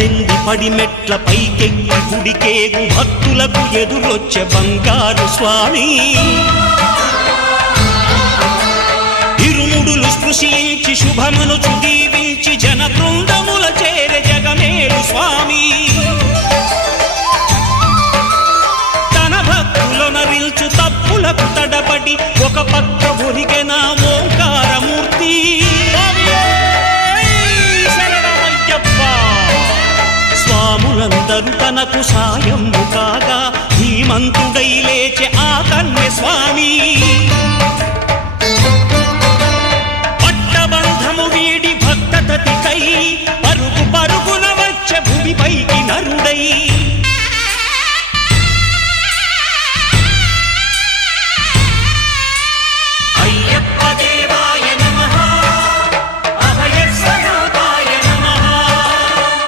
పద్దెంది పడిమెట్ల పైకెక్కి గుడికేగు భక్తులకు ఎదురొచ్చే బంగారు స్వామి ఇరుముడులు స్పృశించి శుభమనుచు దీవించి జన బృందముల చేరే జగమేలు స్వామి తన భక్తులొనరిల్చు తప్పులకు తడబడి ఒక పక్క ఒరిగెన ఓంకారమూర్తి స్వాములందరూ తనకు సాయము కాగా ధీమంతుడై లేచే ఆ కన్య స్వామి పట్టబంధము వీడి భక్తతతికై